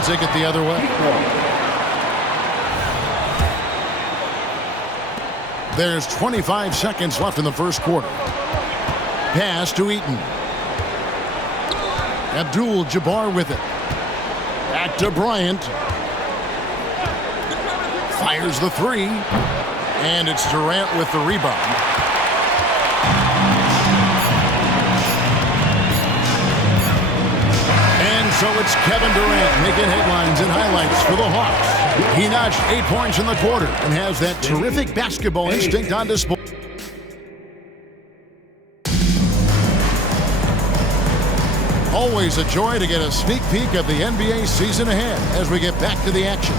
will take it the other way. There's 25 seconds left in the first quarter. Pass to Eaton. Abdul-Jabbar with it. Back to Bryant. Fires the three. And it's Durant with the rebound. And so it's Kevin Durant making headlines and highlights for the Hawks. He notched 8 points in the quarter and has that terrific basketball instinct on display. Always a joy to get a sneak peek of the NBA season ahead as we get back to the action.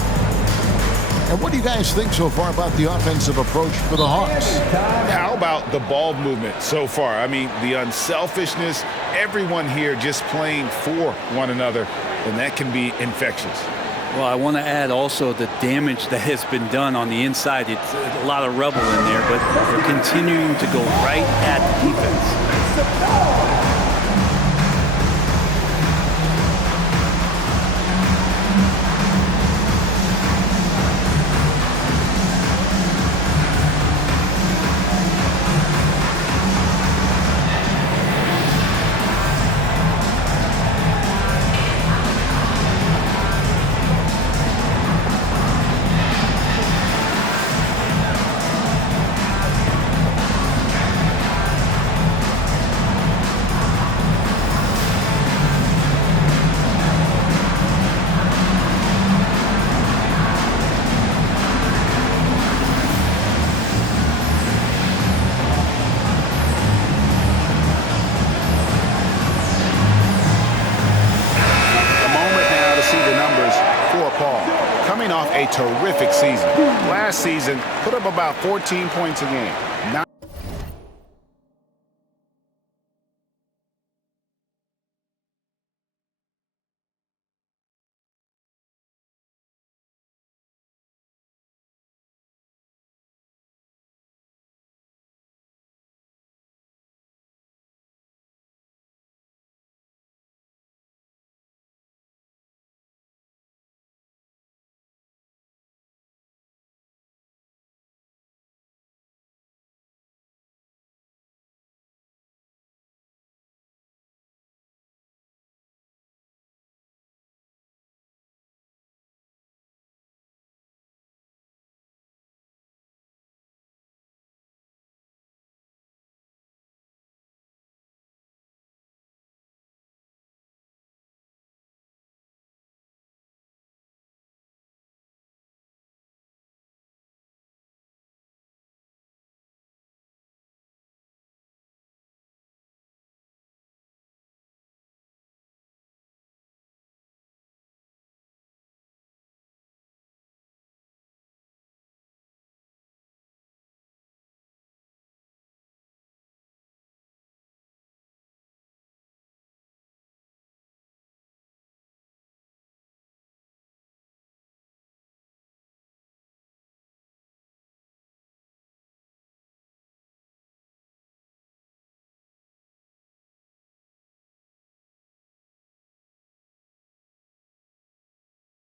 And what do you guys think so far about the offensive approach for the Hawks? How about the ball movement so far? I mean, the unselfishness, everyone here just playing for one another, and that can be infectious. Well, I want to add also the damage that has been done on the inside. It's a lot of rubble in there, but they're continuing to go right at the defense. A terrific season. Last season, put up about 14 points a game. Now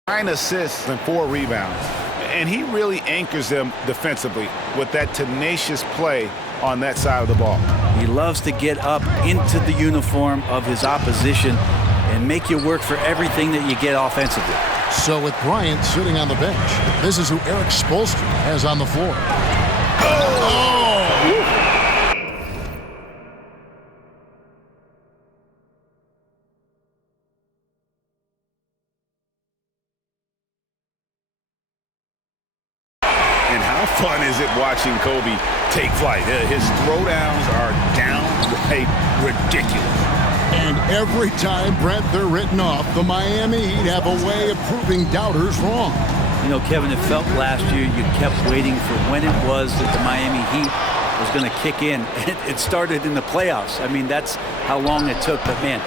nine assists and 4 rebounds. And he really anchors them defensively with that tenacious play on that side of the ball. He loves to get up into the uniform of his opposition and make you work for everything that you get offensively. So with Bryant sitting on the bench, this is who Eric Spoelstra has on the floor. And how fun is it watching Kobe take flight? His throwdowns are downright ridiculous. And every time, Brent, they're written off, the Miami Heat have a way of proving doubters wrong. You know, Kevin, it felt last year you kept waiting for when it was that the Miami Heat was going to kick in. It started in the playoffs. I mean, that's how long it took. But, man,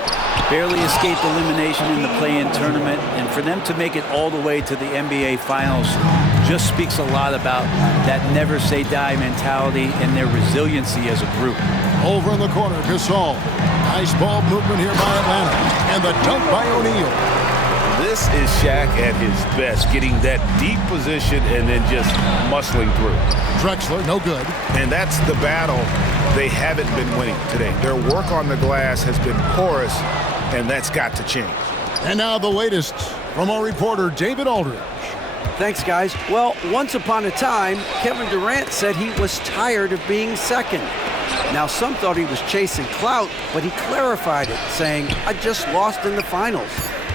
barely escaped elimination in the play-in tournament. And for them to make it all the way to the NBA Finals just speaks a lot about that never-say-die mentality and their resiliency as a group. Over in the corner, Gasol. Nice ball movement here by Atlanta. And the dunk by O'Neal. This This is Shaq at his best, getting that deep position and then just muscling through. Drexler, no good. And that's the battle they haven't been winning today. Their work on the glass has been porous, and that's got to change. And now the latest from our reporter, David Aldridge. Thanks, guys. Well, once upon a time, Kevin Durant said he was tired of being second. Now, some thought he was chasing clout, but he clarified it, saying, I just lost in the finals.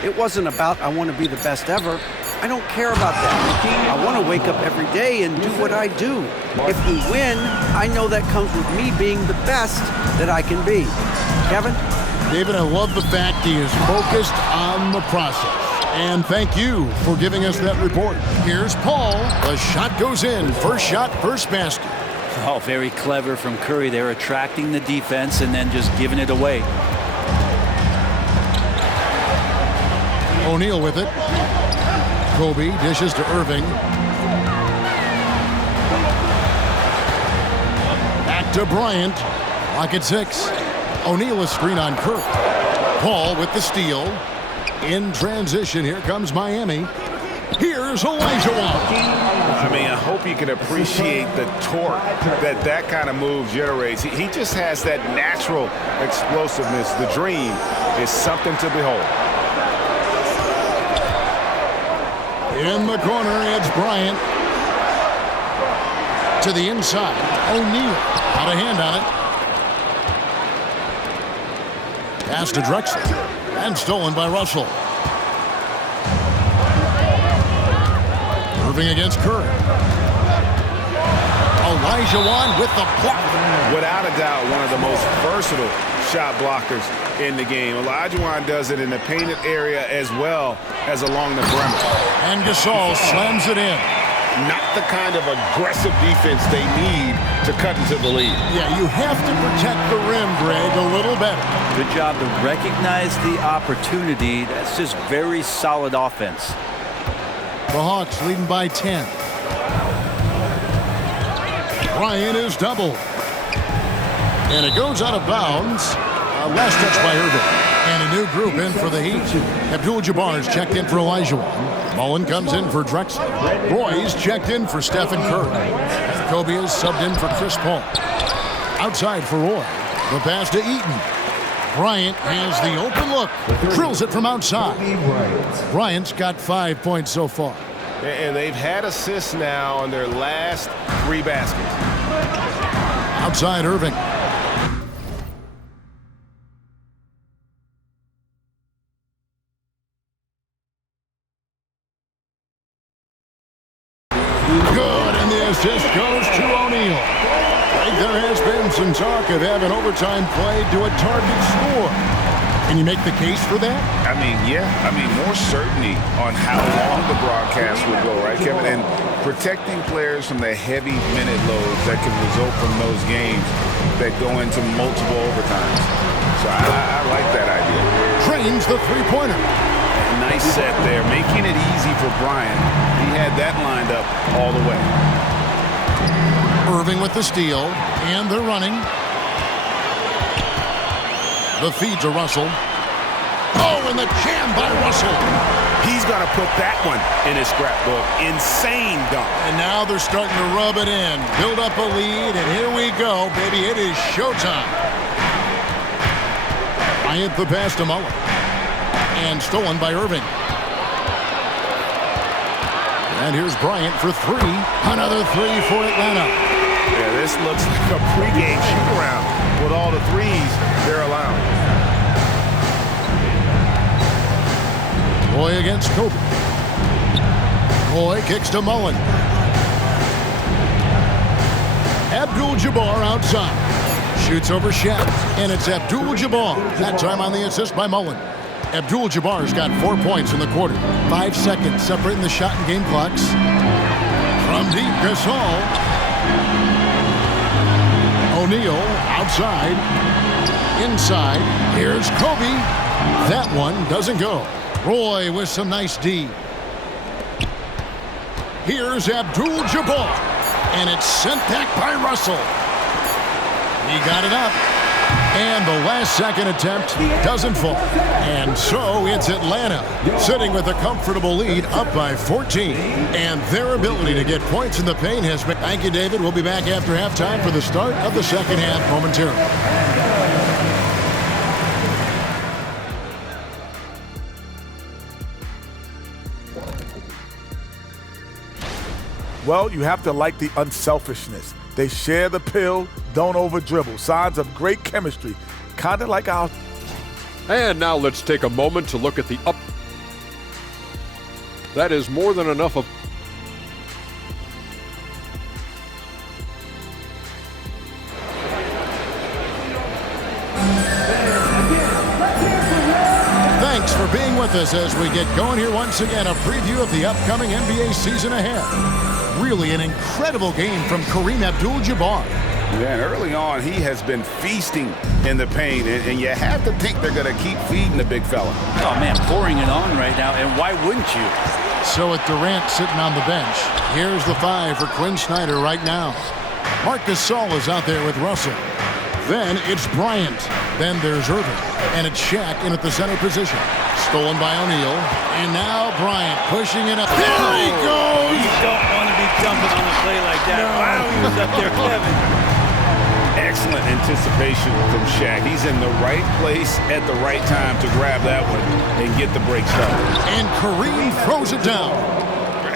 It wasn't about I want to be the best ever. I don't care about that. I want to wake up every day and do what I do. If we win, I know that comes with me being the best that I can be. Kevin? David, I love the fact he is focused on the process. And thank you for giving us that report. Here's Paul. The shot goes in. First shot, first basket. Oh, very clever from Curry. They're attracting the defense and then just giving it away. O'Neal with it. Kobe dishes to Irving. Back to Bryant. Lock at 6. O'Neal a screen on Kirk. Paul with the steal. In transition, here comes Miami. Here's Olajuwon. I mean, I hope you can appreciate the torque that kind of move generates. He just has that natural explosiveness. The dream is something to behold. In the corner, it's Bryant. To the inside. O'Neal. Out a hand on it. Pass to Drexler. And stolen by Russell. Irving against Curry. Olajuwon with the block. Without a doubt, one of the most versatile shot blockers in the game. Olajuwon does it in the painted area as well as along the perimeter. And Gasol slams it in. Not the kind of aggressive defense they need to cut into the lead. Yeah, you have to protect the rim, Greg, a little better. Good job to recognize the opportunity. That's just very solid offense. The Hawks leading by 10. Bryant is doubled. And it goes out of bounds. Last touch by Irving. And a new group in for the Heat. Abdul-Jabbar's checked in for Olajuwon. Mullen comes in for Drexler. Roy's checked in for Stephen Curry. Kobe is subbed in for Chris Paul. Outside for Roy. The pass to Eaton. Bryant has the open look. Drills it from outside. Bryant's got 5 points so far. And they've had assists now on their last 3 baskets. Outside Irving. Good, and the assist goes to O'Neal. There has been some talk of having overtime played to a target score. Can you make the case for that? I mean, yeah. I mean, more certainty on how long the broadcast will go, right, Kevin? And protecting players from the heavy minute loads that can result from those games that go into multiple overtimes. So I like that idea. Trains the three-pointer. Nice set there, making it easy for Bryant. He had that lined up all the way. Irving with the steal, and they're running. The feed to Russell. Oh, and the jam by Russell. He's got to put that one in his scrapbook. Insane dunk. And now they're starting to rub it in. Build up a lead, and here we go, baby. It is showtime. Bryant the pass to Mullen. And stolen by Irving. And here's Bryant for 3. Another 3 for Atlanta. Yeah, this looks like a pregame shoot-around with all the threes they're allowing. Roy against Kobe. Roy kicks to Mullen. Abdul-Jabbar outside. Shoots over Shaq. And it's Abdul-Jabbar. That time on the assist by Mullen. Abdul-Jabbar's got 4 points in the quarter. 5 seconds separating the shot and game clocks. From deep, Gasol. O'Neal outside. Inside. Here's Kobe. That one doesn't go. Roy with some nice D. Here's Abdul-Jabbar. And it's sent back by Russell. He got it up. And the last-second attempt doesn't fall. And so it's Atlanta sitting with a comfortable lead up by 14. And their ability to get points in the paint has been... Thank you, David. We'll be back after halftime for the start of the second half momentarily. Well, you have to like the unselfishness. They share the pill, don't over-dribble. Signs of great chemistry, kind of like our... And now let's take a moment to look at the up. That is more than enough of... Thanks for being with us as we get going here once again. A preview of the upcoming NBA season ahead. Really an incredible game from Kareem Abdul-Jabbar. Yeah, and early on, he has been feasting in the paint, and you have to think they're going to keep feeding the big fella. Oh, man, pouring it on right now, and why wouldn't you? So with Durant sitting on the bench, here's the 5 for Quinn Snyder right now. Marcus Gasol is out there with Russell. Then it's Bryant. Then there's Irving. And it's Shaq in at the center position. Stolen by O'Neal. And now Bryant pushing it up. There he goes! You don't want to be jumping on a play like that. No. Wow, he was up there, Kevin. Excellent anticipation from Shaq. He's in the right place at the right time to grab that one and get the break started. And Kareem throws it down.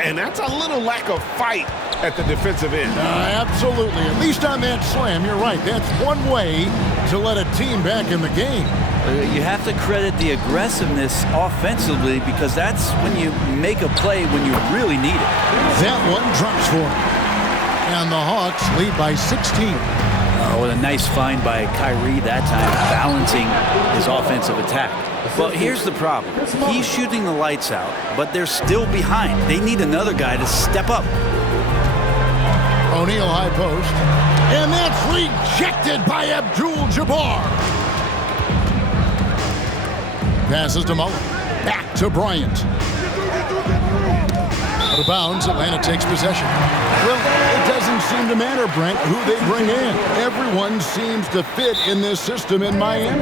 And that's a little lack of fight at the defensive end. Absolutely. At least on that slam, you're right. That's one way to let a team back in the game. You have to credit the aggressiveness offensively because that's when you make a play when you really need it. That one drops for him. And the Hawks lead by 16. Oh, what a nice find by Kyrie that time, balancing his offensive attack. Well, here's the problem. He's shooting the lights out, but they're still behind. They need another guy to step up. O'Neal high post. And that's rejected by Abdul-Jabbar. Passes to Mullen. Back to Bryant. Out of bounds, Atlanta takes possession. Well, it doesn't seem to matter, Brent, who they bring in. Everyone seems to fit in this system in Miami.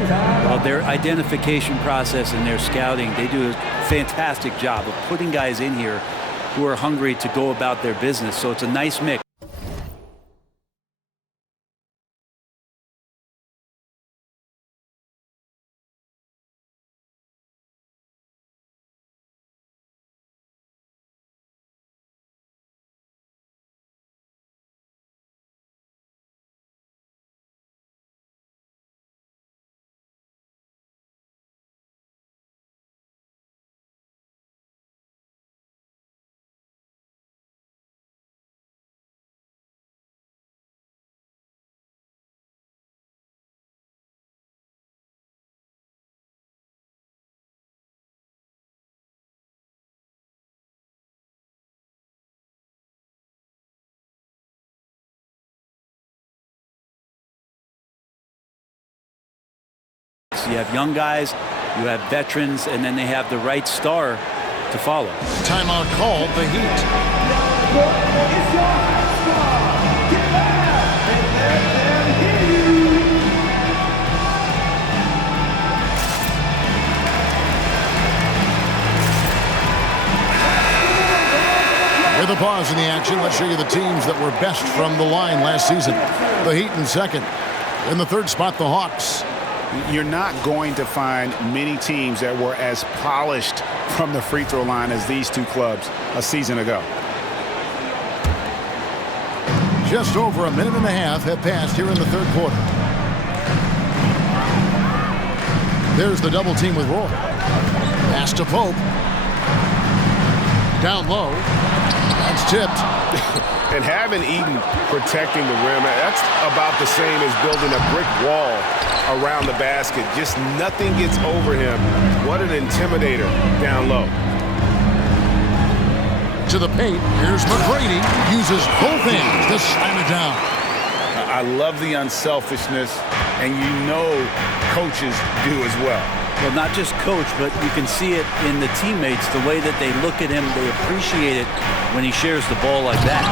Well, their identification process and their scouting, they do a fantastic job of putting guys in here who are hungry to go about their business. So it's a nice mix. You have young guys, you have veterans, and then they have the right star to follow. Timeout called, the Heat. With a pause in the action, let's show you the teams that were best from the line last season. The Heat in second. In the third spot, the Hawks. You're not going to find many teams that were as polished from the free throw line as these two clubs a season ago. Just over a minute and a half have passed here in the third quarter. There's the double team with Roy. Pass to Pope. Down low. That's tipped. And having Eden protecting the rim, that's about the same as building a brick wall around the basket. Just nothing gets over him. What an intimidator down low. To the paint. Here's McGrady. Uses both hands to slam it down. I love the unselfishness, and you know coaches do as well. Well, not just coach, but you can see it in the teammates, the way that they look at him. They appreciate it when he shares the ball like that.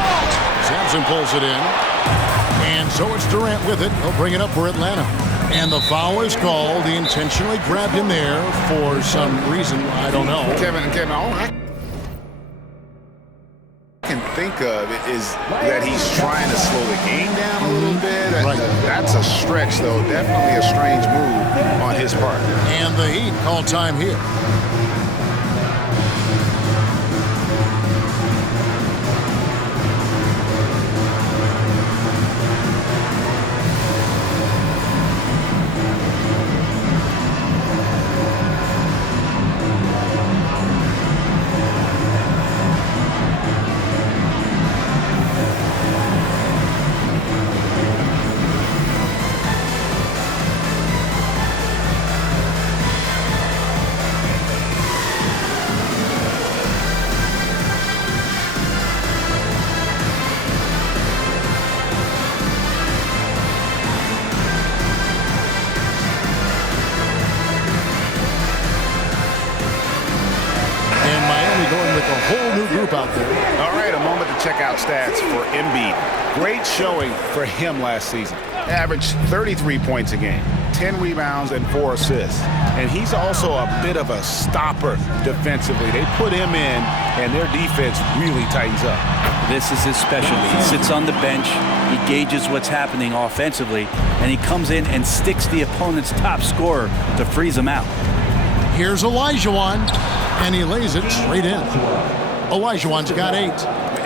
Sampson pulls it in. And so it's Durant with it. He'll bring it up for Atlanta. And the foul is called. He intentionally grabbed him there for some reason. I don't know. Kevin, all I can think of is that he's trying to slow the game down a little bit. Right. That's a stretch, though. Definitely a strange move on his part. And the Heat call time here. Out there. All right, a moment to check out stats for Embiid. Great showing for him last season. Averaged 33 points a game, 10 rebounds, and 4 assists. And he's also a bit of a stopper defensively. They put him in, and their defense really tightens up. This is his specialty. He sits on the bench, he gauges what's happening offensively, and he comes in and sticks the opponent's top scorer to freeze him out. Here's Olajuwon, and he lays it straight in. Olajuwon's got 8.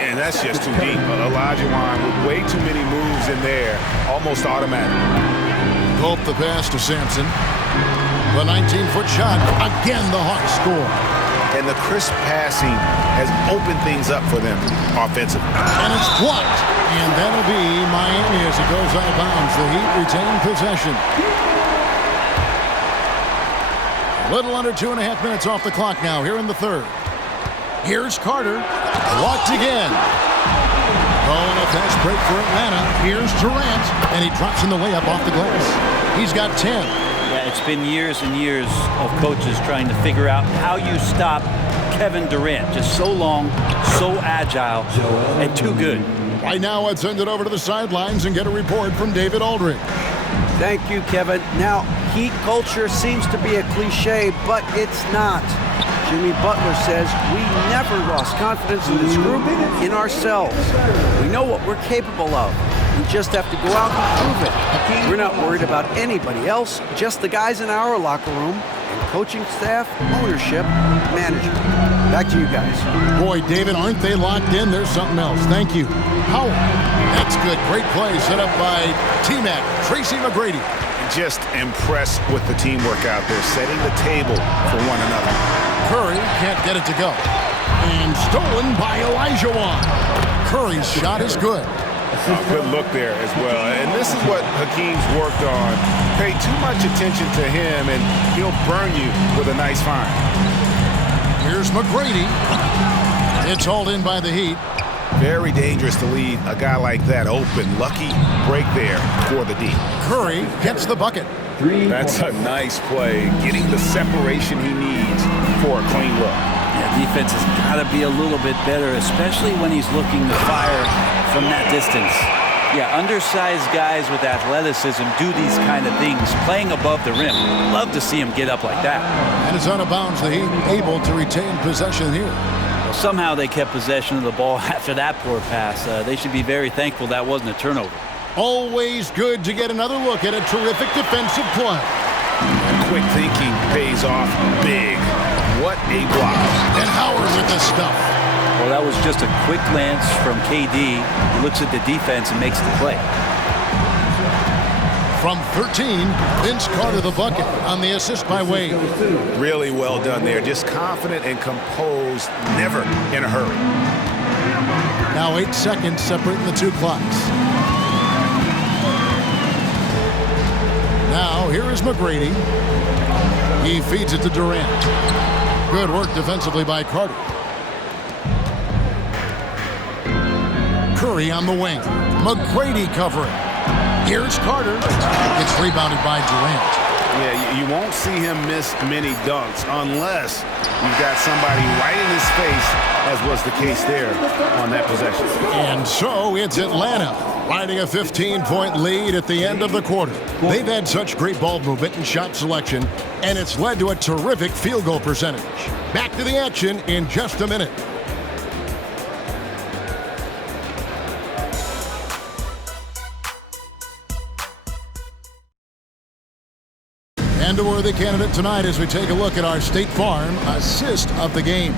And that's just too deep. Olajuwon with way too many moves in there, almost automatic. Hope the pass to Sampson. The 19-foot shot. Again, the Hawks score. And the crisp passing has opened things up for them offensively. And it's blocked. And that'll be Miami as it goes out of bounds. The Heat retain possession. A little under 2.5 minutes off the clock now here in the third. Here's Carter. Blocked again. Oh, and a fast break for Atlanta. Here's Durant. And he drops in the layup off the glass. He's got 10. Yeah, it's been years and years of coaches trying to figure out how you stop Kevin Durant. Just so long, so agile, and too good. Right now, let's send it over to the sidelines and get a report from David Aldridge. Thank you, Kevin. Now, Heat culture seems to be a cliche, but it's not. Jimmy Butler says we never lost confidence in this group, in ourselves. We know what we're capable of. We just have to go out and prove it. We're not worried about anybody else, just the guys in our locker room, and coaching staff, ownership, management. Back to you guys. Boy, David, aren't they locked in? There's something else. Thank you. Howard. That's good. Great play set up by T-Mac, Tracy McGrady. Just impressed with the teamwork out there, setting the table for one another. Curry can't get it to go. And stolen by Olajuwon. Curry's shot is good. Good look there as well. And this is what Hakeem's worked on. Pay too much attention to him, and he'll burn you with a nice find. Here's McGrady. It's hauled in by the Heat. Very dangerous to leave a guy like that open. Lucky break there for the D. Curry gets the bucket. That's a nice play, getting the separation he needs for a clean look. Yeah, defense has got to be a little bit better, especially when he's looking to fire from that distance. Yeah, undersized guys with athleticism do these kind of things, playing above the rim. Love to see him get up like that. And it's out of bounds. The Heat able to retain possession here. Well, somehow they kept possession of the ball after that poor pass. They should be very thankful that wasn't a turnover. Always good to get another look at a terrific defensive play. Quick thinking pays off big. What a block. And Howard with the stuff. Well, that was just a quick glance from KD. He looks at the defense and makes the play. From 13, Vince Carter the bucket on the assist by Wade. Really well done there. Just confident and composed, never in a hurry. Now 8 seconds separating the two clocks. Now here is McGrady. He feeds it to Durant. Good work defensively by Carter. Curry on the wing. McGrady covering. Here's Carter. It's rebounded by Durant. Yeah, you won't see him miss many dunks unless you've got somebody right in his face as as was the case there on that possession. And so it's Atlanta riding a 15-point lead at the end of the quarter. They've had such great ball movement and shot selection, and it's led to a terrific field goal percentage. Back to the action in just a minute. And a worthy candidate tonight as we take a look at our State Farm assist of the game.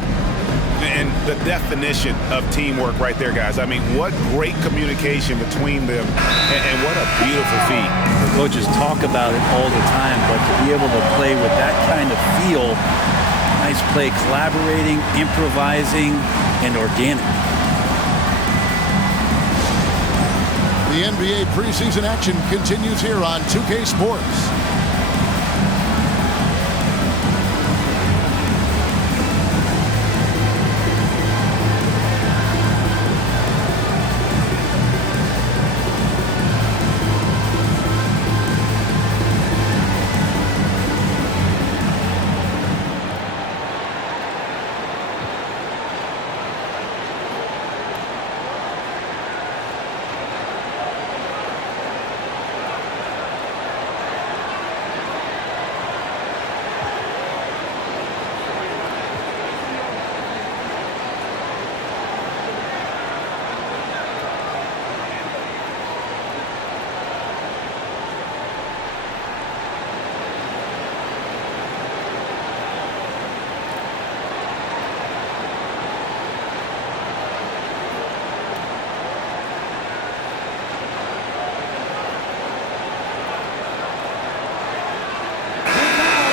And the definition of teamwork right there, guys. I mean, what great communication between them, and what a beautiful feat. The coaches talk about it all the time, but to be able to play with that kind of feel, nice play, collaborating, improvising, and organic. The NBA preseason action continues here on 2K Sports.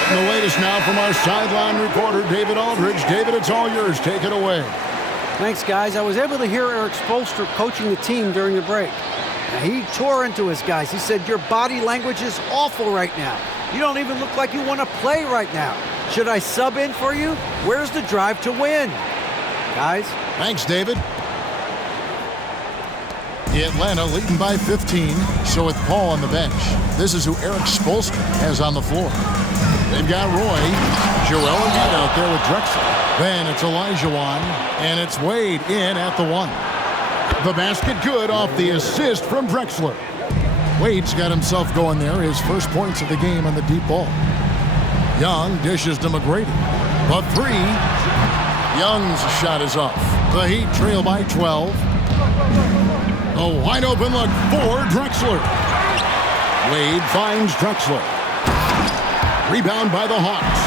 The latest now from our sideline reporter, David Aldridge. David, it's all yours. Take it away. Thanks, guys. I was able to hear Eric Spoelstra coaching the team during the break. Now, he tore into his guys. He said, your body language is awful right now. You don't even look like you want to play right now. Should I sub in for you? Where's the drive to win? Guys? Thanks, David. Atlanta leading by 15, so with Paul on the bench. This is who Eric Spoelstra has on the floor. They've got Roy, Joel Embiid out there with Drexler. Then it's Olajuwon, and it's Wade in at the one. The basket good off the assist from Drexler. Wade's got himself going there, his first points of the game on the deep ball. Young dishes to McGrady. But three, Young's shot is off. The Heat trail by 12. A wide open look for Drexler. Wade finds Drexler. Rebound by the Hawks.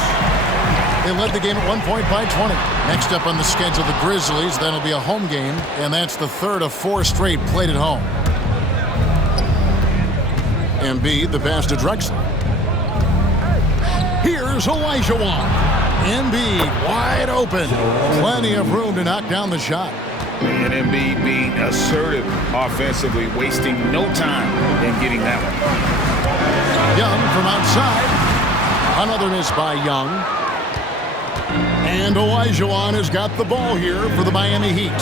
They led the game at 1 point by 20. Next up on the schedule, the Grizzlies. That'll be a home game, and that's the third of 4 straight played at home. Embiid, the pass to Drexler. Here's Olajuwon. Embiid wide open. Plenty of room to knock down the shot. And Embiid being assertive offensively, wasting no time in getting that one. Young from outside. Another miss by Young. And Olajuwon has got the ball here for the Miami Heat.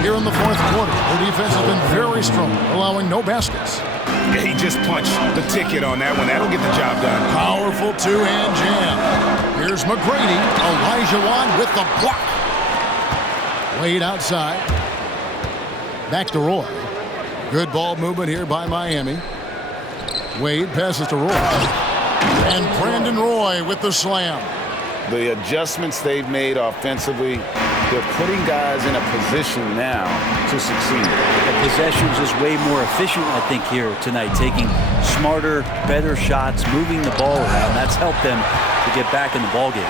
Here in the fourth quarter, their defense has been very strong, allowing no baskets. Yeah, he just punched the ticket on that one. That'll get the job done. Powerful two-hand jam. Here's McGrady. Olajuwon with the block. Wade outside. Back to Roy. Good ball movement here by Miami. Wade passes to Roy. And Brandon Roy with the slam. The adjustments they've made offensively, they're putting guys in a position now to succeed. The possession's just way more efficient, I think, here tonight. Taking smarter, better shots, moving the ball around. That's helped them to get back in the ballgame.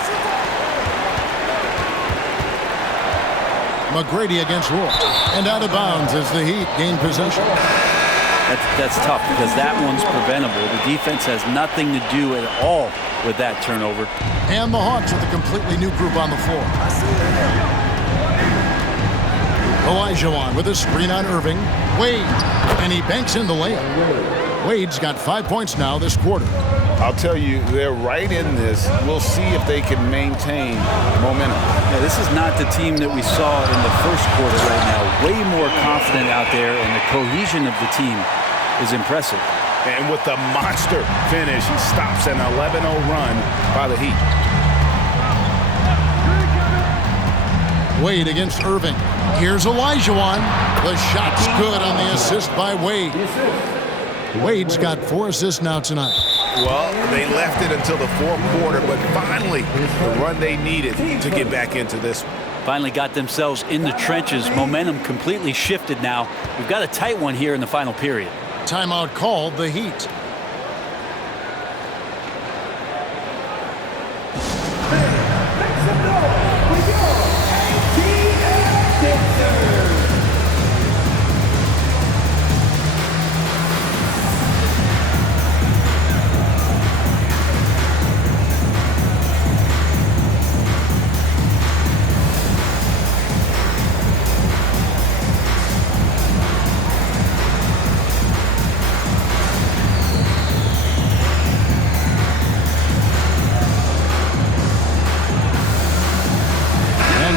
McGrady against Roy. And out of bounds as the Heat gain possession. That's tough because that one's preventable. The defense has nothing to do at all with that turnover. And the Hawks with a completely new group on the floor. Olajuwon with a screen on Irving. Wade. And he banks in the layup. Wade's got 5 points now this quarter. I'll tell you, they're right in this. We'll see if they can maintain momentum. Yeah, this is not the team that we saw in the first quarter right now. Way more confident out there, and the cohesion of the team is impressive. And with the monster finish, he stops an 11-0 run by the Heat. Wade against Irving. Here's Olajuwon. The shot's good on the assist by Wade. Wade's got 4 assists now tonight. Well, they left it until the fourth quarter, but finally the run they needed to get back into this. Finally got themselves in the trenches. Momentum completely shifted now. We've got a tight one here in the final period. Timeout called, the Heat.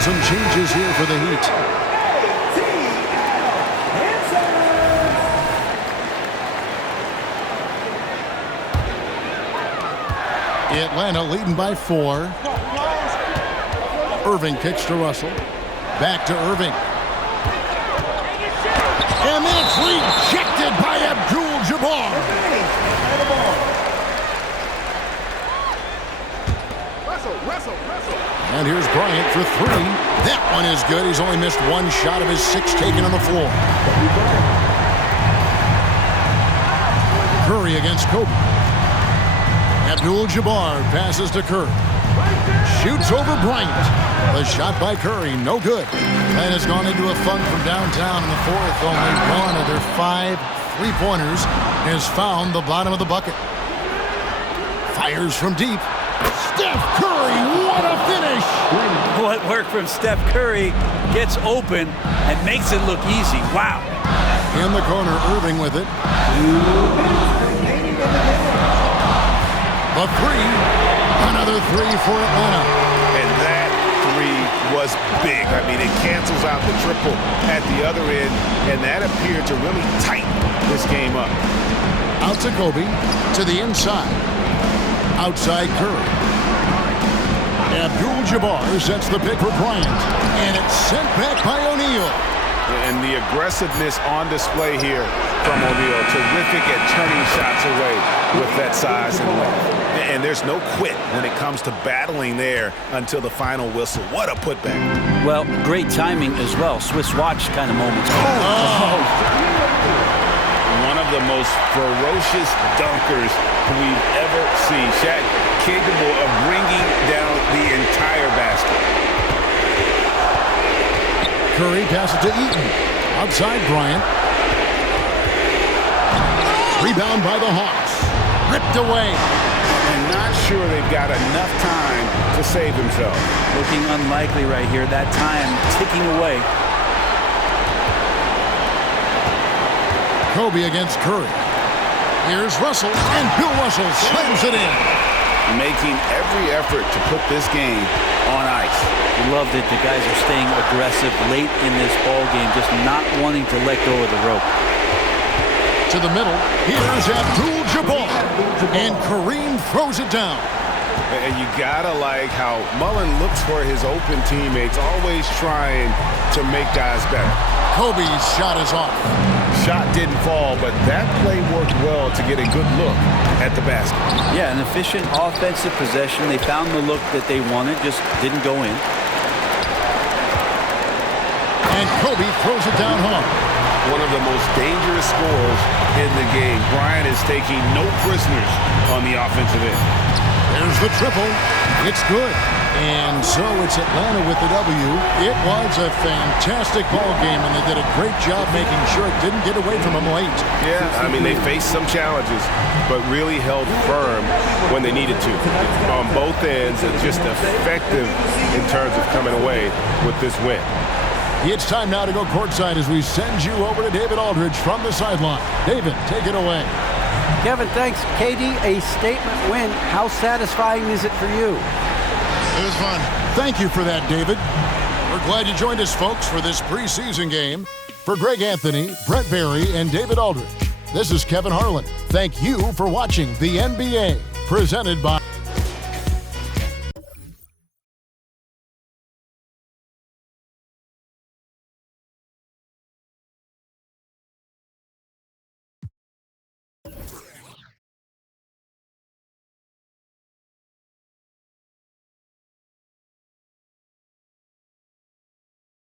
Some changes here for the Heat. Atlanta leading by 4. Irving kicks to Russell. Back to Irving. And it's rejected by Abdul-Jabbar. And here's Bryant for 3. That one is good. He's only missed 1 shot of his 6 taken on the floor. Curry against Kobe. Abdul-Jabbar passes to Curry. Shoots over Bryant. The shot by Curry, no good. And has gone into a funk from downtown in the fourth. Only one of their 5 3-pointers has found the bottom of the bucket. Fires from deep. Steph Curry, what a finish! What work from Steph Curry, gets open and makes it look easy. Wow. In the corner, Irving with it. The 3, another 3 for Atlanta. And that 3 was big. I mean, it cancels out the triple at the other end, and that appeared to really tighten this game up. Out to Kobe, to the inside. Outside Curry. Abdul-Jabbar sets the pick for Bryant, and it's sent back by O'Neal. And the aggressiveness on display here from O'Neal. Terrific at turning shots away with that size and length. And there's no quit when it comes to battling there until the final whistle. What a putback. Well, great timing as well. Swiss watch kind of moments. One of the most ferocious dunkers we've ever seen. Shaq capable of bringing down the entire basket. Curry passes to Eaton. Outside Bryant. Rebound by the Hawks. Ripped away. And not sure they've got enough time to save themselves. Looking unlikely right here. That time ticking away. Kobe against Curry. Here's Russell, and Bill Russell slams it in. Making every effort to put this game on ice. Love that the guys are staying aggressive late in this ball game, just not wanting to let go of the rope. To the middle, here's Abdul-Jabbar, and Kareem throws it down. And you gotta like how Mullen looks for his open teammates, always trying to make guys better. Kobe's shot is off. Shot didn't fall, but that play worked well to get a good look at the basket. Yeah, an efficient offensive possession. They found the look that they wanted, just didn't go in. And Kobe throws it down hard. One of the most dangerous scorers in the game. Bryant is taking no prisoners on the offensive end. There's the triple. It's good. And so it's Atlanta with the W. It was a fantastic ball game, and they did a great job making sure it didn't get away from them late. Yeah, I mean, they faced some challenges, but really held firm when they needed to. On both ends, and just effective in terms of coming away with this win. It's time now to go courtside as we send you over to David Aldridge from the sideline. David, take it away. Kevin, thanks. KD, a statement win. How satisfying is it for you? It was fun. Thank you for that, David. We're glad you joined us, folks, for this preseason game. For Greg Anthony, Brett Barry, and David Aldridge, this is Kevin Harlan. Thank you for watching the NBA, presented by...